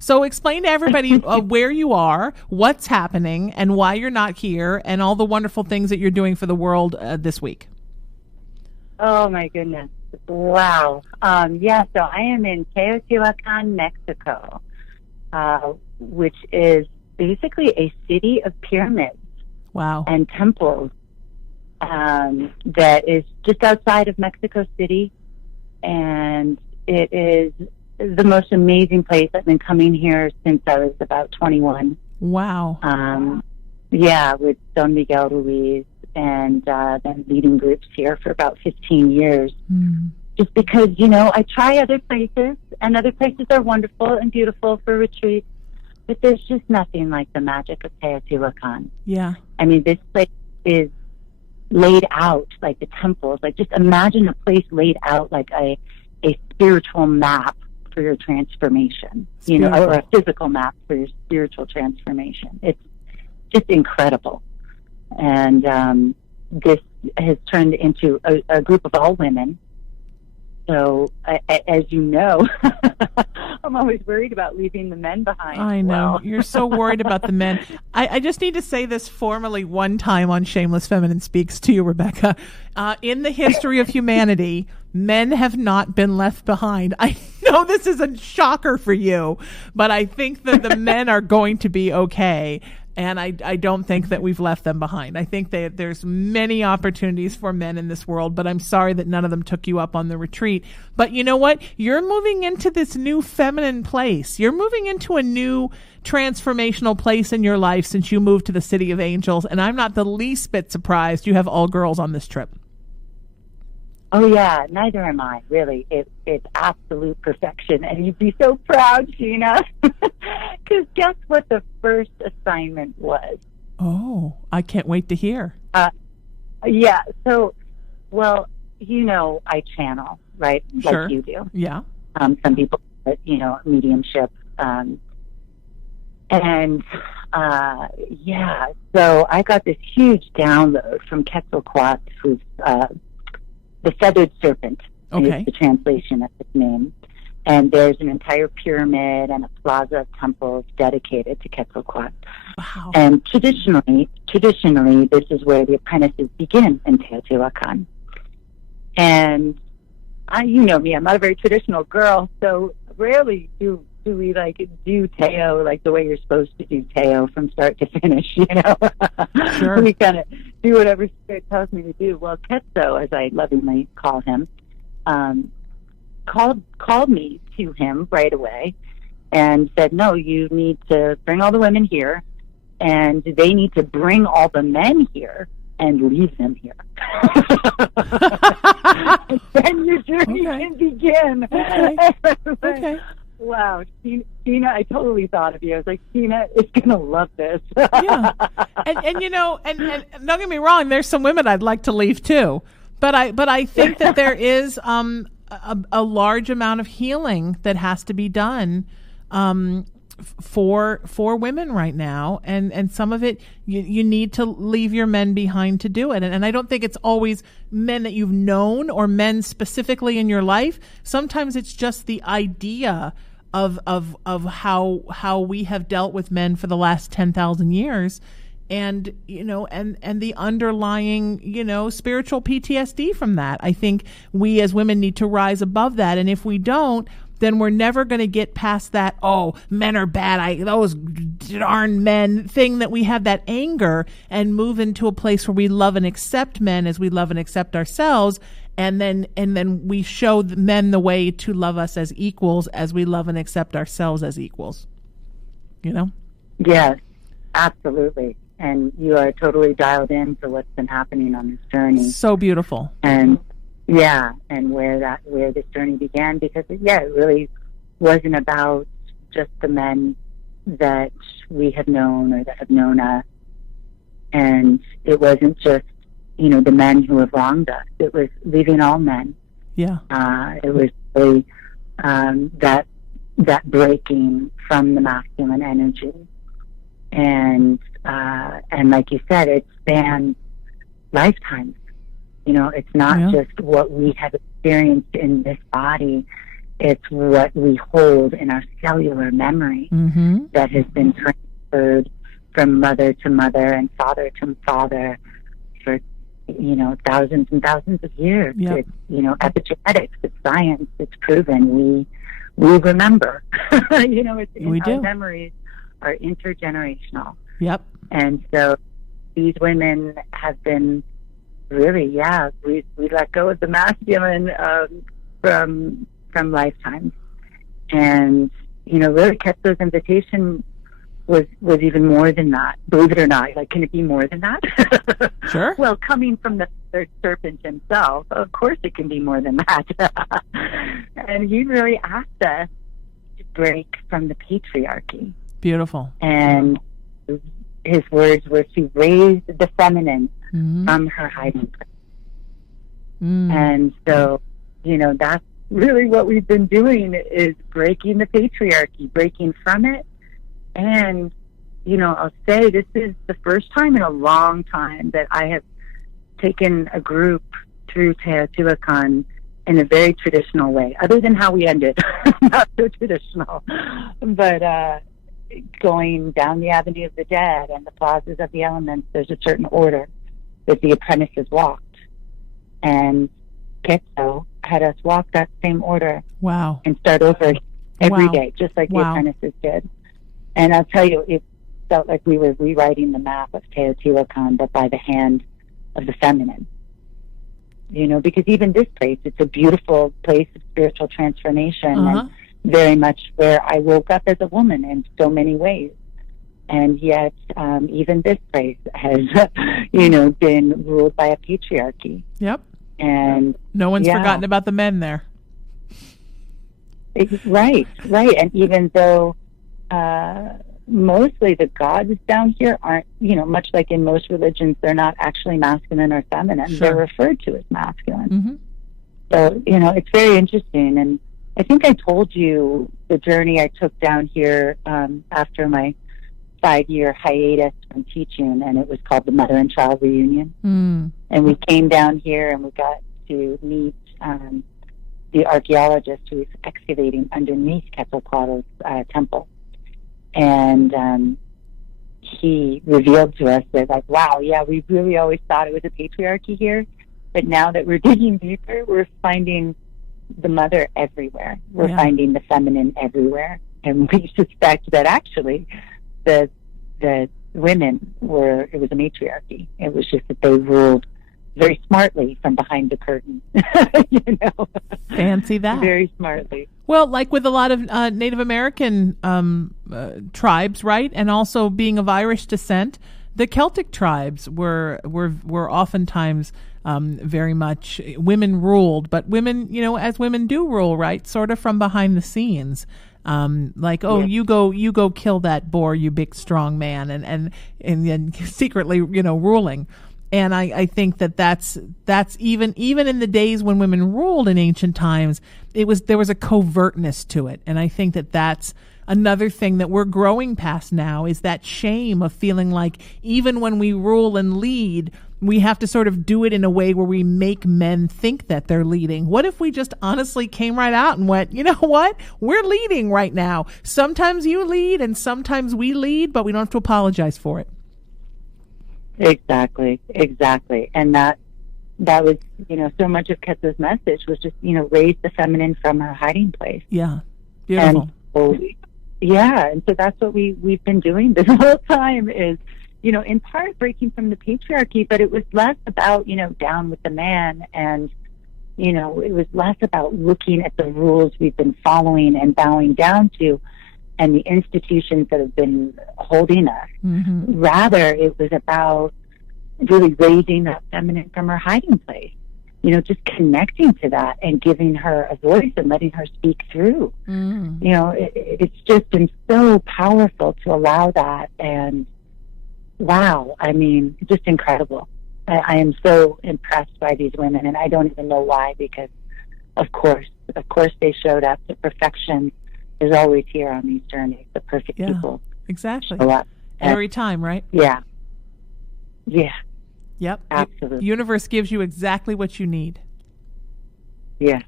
So explain to everybody where you are, what's happening, and why you're not here, and all the wonderful things that you're doing for the world this week. Oh, my goodness. Wow. So I am in Teotihuacan, Mexico, which is basically a city of pyramids. Wow. And temples that is just outside of Mexico City. And it is the most amazing place. I've been coming here since I was about 21. Wow. With Don Miguel Ruiz, and then leading groups here for about 15 years. Just because, I try other places, and other places are wonderful and beautiful for retreats, but there's just nothing like the magic of Teotihuacan. Yeah. I mean, this place is laid out like the temples. Like, just imagine a place laid out like a spiritual map for your transformation, or a physical map for your spiritual transformation. It's just incredible. And this has turned into a group of all women. So, as you know, I'm always worried about leaving the men behind. I know. You're so worried about the men. I just need to say this formally one time on Shameless Feminine Speaks to you, Rebecca. In the history of humanity, men have not been left behind. I know this is a shocker for you, but I think that the men are going to be okay. And I don't think that we've left them behind. I think that there's many opportunities for men in this world, but I'm sorry that none of them took you up on the retreat. But you know what? You're moving into this new feminine place. You're moving into a new transformational place in your life since you moved to the City of Angels. And I'm not the least bit surprised you have all girls on this trip. Oh, yeah. Neither am I, really. It's absolute perfection. And you'd be so proud, Sheena. Because guess what the first assignment was? Oh, I can't wait to hear. Yeah. So, well, I channel, right? Sure. Like you do. Yeah. Some people, mediumship. So I got this huge download from Quetzalcoatl, who's the feathered serpent. Okay. Is the translation of his name. And there's an entire pyramid and a plaza of temples dedicated to Quetzalcoatl. Wow. And traditionally, this is where the apprentices begin in Teotihuacan. And you know me, I'm not a very traditional girl, so rarely do we do Teo like the way you're supposed to do Teo from start to finish, Sure. We kind of do whatever Spirit tells me to do. Well, Quetzal, as I lovingly call him, called me to him right away and said, no, you need to bring all the women here, and they need to bring all the men here and leave them here. And then your journey can begin. Okay. Wow, Sheena, I totally thought of you. I was like, Sheena is going to love this. Yeah. And don't get me wrong, there's some women I'd like to leave too. But I think that there is a large amount of healing that has to be done for women right now, and some of it you need to leave your men behind to do it. And I don't think it's always men that you've known or men specifically in your life. Sometimes it's just the idea of how we have dealt with men for the last 10,000 years. And, and the underlying, spiritual PTSD from that. I think we as women need to rise above that. And if we don't, then we're never going to get past that, oh, men are bad, those darn men thing, that we have that anger, and move into a place where we love and accept men as we love and accept ourselves. And then we show the men the way to love us as equals as we love and accept ourselves as equals. Yes, absolutely. And you are totally dialed in for what's been happening on this journey. So beautiful. And where this journey began, because it really wasn't about just the men that we have known or that have known us. And it wasn't just, the men who have wronged us. It was leaving all men. Yeah. It was really that breaking from the masculine energy. And like you said, it spans lifetimes. It's not just what we have experienced in this body. It's what we hold in our cellular memory that has been transferred from mother to mother and father to father for, thousands and thousands of years. Yep. It's, epigenetics, it's science, it's proven. We remember. Our memories are intergenerational. Yep. And so these women have been really, we let go of the masculine from lifetimes. And, really Ketzo's invitation was even more than that. Believe it or not, can it be more than that? Sure. Well, coming from the third serpent himself, of course it can be more than that. And he really asked us to break from the patriarchy. Beautiful. And his words were to raise the feminine from her hiding place. And so, that's really what we've been doing, is breaking the patriarchy, breaking from it. And, I'll say this is the first time in a long time that I have taken a group through Teotihuacan in a very traditional way, other than how we ended. Not so traditional. But going down the Avenue of the Dead and the plazas of the elements, there's a certain order that the apprentices walked. And Ketzo had us walk that same order. Wow. And start over every day, just like the apprentices did. And I'll tell you, it felt like we were rewriting the map of Teotihuacan, but by the hand of the feminine. Because even this place, it's a beautiful place of spiritual transformation, and very much where I woke up as a woman in so many ways. And yet, even this place has, been ruled by a patriarchy. Yep. And no one's forgotten about the men there. Right. And even though mostly the gods down here aren't, much like in most religions, they're not actually masculine or feminine. Sure. They're referred to as masculine. So, it's very interesting. And I think I told you the journey I took down here after my 5-year hiatus from teaching, and it was called the Mother and Child Reunion. And we came down here and we got to meet the archaeologist who was excavating underneath Quetzalcoatl's temple. And he revealed to us that, we really always thought it was a patriarchy here, but now that we're digging deeper, we're finding the mother everywhere. We're finding the feminine everywhere. And we suspect that actually the women it was a matriarchy. It was just that they ruled very smartly from behind the curtain. Fancy that. Very smartly. Well, like with a lot of Native American tribes, right? And also being of Irish descent, the Celtic tribes were oftentimes very much women ruled, but women, as women do rule, right? Sort of from behind the scenes. You go kill that boar, you big strong man, and then secretly, ruling. And I think that's even in the days when women ruled in ancient times, there was a covertness to it. And I think that's another thing that we're growing past now, is that shame of feeling like even when we rule and lead, we have to sort of do it in a way where we make men think that they're leading. What if we just honestly came right out and went, you know what? We're leading right now. Sometimes you lead and sometimes we lead, but we don't have to apologize for it. Exactly. And that was, so much of Ketzo's message was just, raise the feminine from her hiding place. Yeah. Beautiful. And so that's what we've been doing this whole time is, in part breaking from the patriarchy, but it was less about, down with the man. And, it was less about looking at the rules we've been following and bowing down to and the institutions that have been holding us. Rather, it was about really raising that feminine from her hiding place, just connecting to that and giving her a voice and letting her speak through. It's just been so powerful to allow that. And wow, just incredible. I am so impressed by these women, and I don't even know why, because of course they showed up. The perfection is always here on these journeys. The perfect people. Exactly. Show up. Every time, right? Yeah. Yep. Absolutely. The universe gives you exactly what you need. Yes.